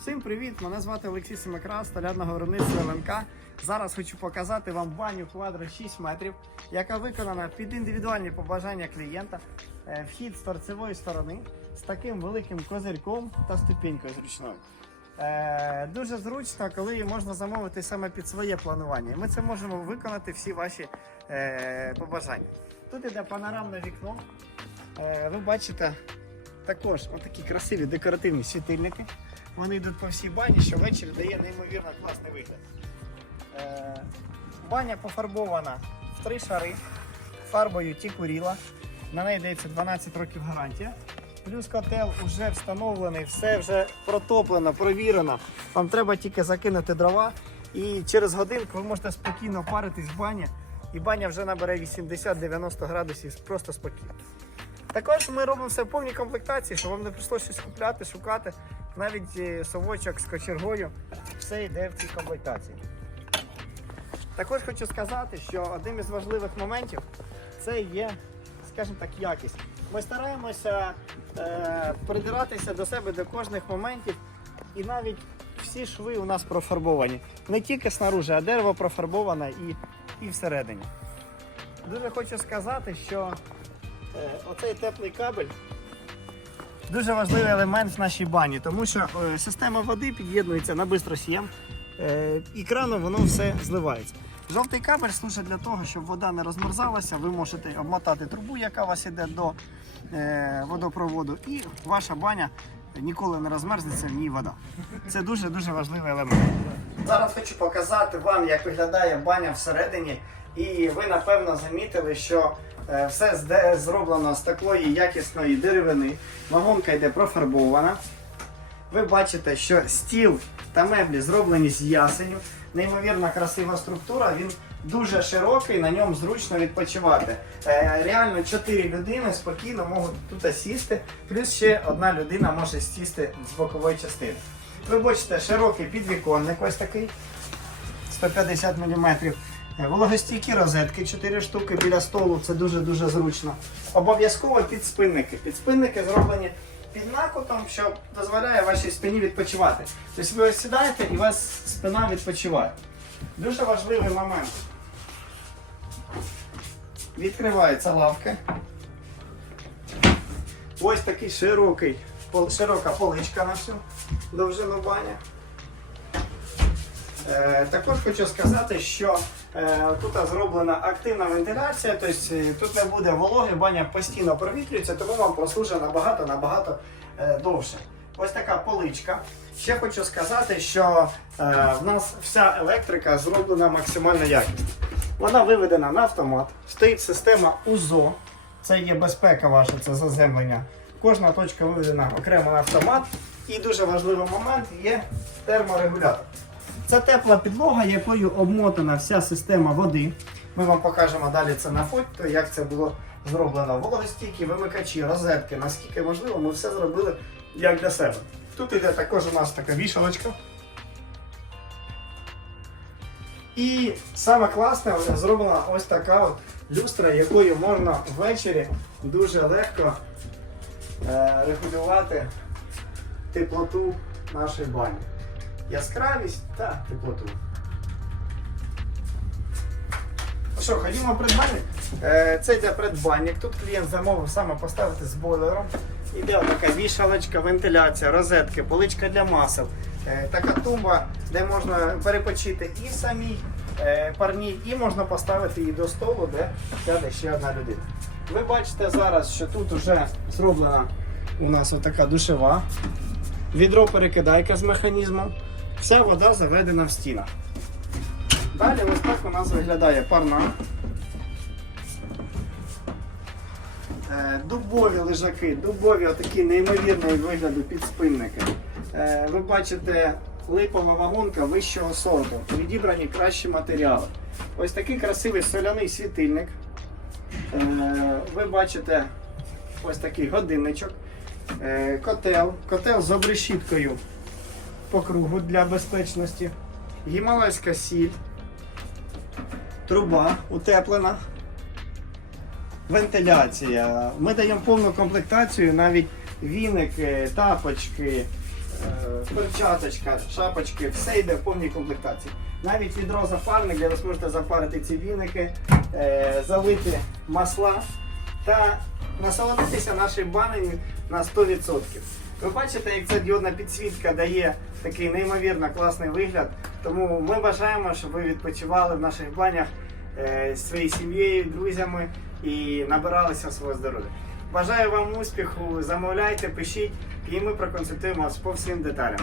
Всім привіт! Мене звати Олексій Семакрас, столярного виробництва ЛНК. Зараз хочу показати вам баню квадро 6 метрів, яка виконана під індивідуальні побажання клієнта. Е, Вхід з торцевої сторони з таким великим козирьком та ступенькою зручною. Е, Дуже зручно, коли її можна замовити саме під своє планування. Ми це можемо виконати всі ваші е, побажання. Тут іде панорамне вікно. Ви бачите також отакі красиві декоративні світильники. Вони йдуть по всій бані, що ввечері дає неймовірно класний вигляд. Е, баня пофарбована в три шари фарбою Тікуріла. На неї дається 12 років гарантія. Плюс котел вже встановлений, все вже протоплено, провірено. Вам треба тільки закинути дрова. І через годинку ви можете спокійно паритись в бані. І баня вже набере 80-90 градусів просто спокійно. Також ми робимо все в повній комплектації, щоб вам не прийшлося щось купляти, шукати. Навіть е, совочок з кочергою, все йде в цій комплектації. Також хочу сказати, що одним із важливих моментів це є, скажімо так, якість. Ми стараємося е, придиратися до себе до кожних моментів, і навіть всі шви у нас профарбовані. Не тільки снаружи, а дерево профарбоване і, і всередині. Дуже хочу сказати, що е, оцей теплий кабель дуже важливий елемент в нашій бані, тому що е, система води під'єднується на бистрос'єм, е, і краном воно все зливається. Жовтий кабель служить для того, щоб вода не розмерзалася. Ви можете обмотати трубу, яка у вас іде до е, водопроводу, і ваша баня ніколи не розмерзнеться в ній вода. Це дуже дуже важливий елемент. Зараз хочу показати вам, як виглядає баня всередині. І ви напевно замітили, що все зроблено з такої якісної деревини. Вагонка йде профарбована. Ви бачите, що стіл та меблі зроблені з ясеню. Неймовірно красива структура. Він дуже широкий, на ньому зручно відпочивати. Е, реально 4 людини спокійно можуть тут сісти, плюс ще одна людина може сісти з бокової частини. Ви бачите, широкий підвіконник ось такий 150 мм. Вологостійкі розетки 4 штуки біля столу, це дуже-дуже зручно. Обов'язково підспинники. Підспинники зроблені під накотом, що дозволяє вашій спині відпочивати. Тобто ви сідаєте і у вас спина відпочиває. Дуже важливий момент. Відкриваються лавки. Ось такий широкий, широка поличка на всю довжину баня. Е, також хочу сказати, що е, тут зроблена активна вентиляція, тобто е, тут не буде вологи, баня постійно провітрюється, тому вам прослужить набагато набагато е, довше. Ось така поличка. Ще хочу сказати, що в нас вся електрика зроблена максимально якісно. Вона виведена на автомат, стоїть система УЗО, це є безпека ваша, це заземлення. Кожна точка виведена окремо на автомат. І дуже важливий момент є терморегулятор. Це тепла підлога, якою обмотана вся система води. Ми вам покажемо далі це на фото, як це було зроблено. Вологостійкі, вимикачі, розетки, наскільки можливо, ми все зробили як для себе. Тут іде також у нас така вішалочка. І саме класне зроблена ось така от люстра, якою можна ввечері дуже легко е, регулювати теплоту нашої бані. Яскравість та теплоту. Що, ходімо придбальник. Е, Це йде придбальник. Тут клієнт замовив саме поставити з бойлером. Іде така вішалочка, вентиляція, розетки, поличка для масел. Е, Така тумба, де можна перепочити і самій е, парній, і можна поставити її до столу, де сяде ще одна людина. Ви бачите зараз, що тут вже зроблена у нас отака душева, відро перекидайка з механізмом. Вся вода заведена в стінах. Далі ось так у нас виглядає парна. Е, Дубові лежаки, дубові отакі неймовірного вигляду підспинники. Е, Ви бачите липова вагонка вищого сорту, відібрані кращі матеріали. Ось такий красивий соляний світильник. Е, Ви бачите ось такий годинничок, котел, котел з обрешіткою по кругу для безпечності, гімалайська сіль, труба утеплена, вентиляція. Ми даємо повну комплектацію, навіть віники, тапочки, е, перчаточка, шапочки, все йде в повній комплектації. Навіть відро запарник, де ви зможете запарити ці віники, е, залити масла та насолодитися нашою банею на 100%. Ви бачите, як ця діодна підсвітка дає такий неймовірно класний вигляд. Тому ми бажаємо, щоб ви відпочивали в наших банях е, зі своєю сім'єю, друзями і набиралися свого здоров'я. Бажаю вам успіху, замовляйте, пишіть, і ми проконсультуємо вас по всім деталям.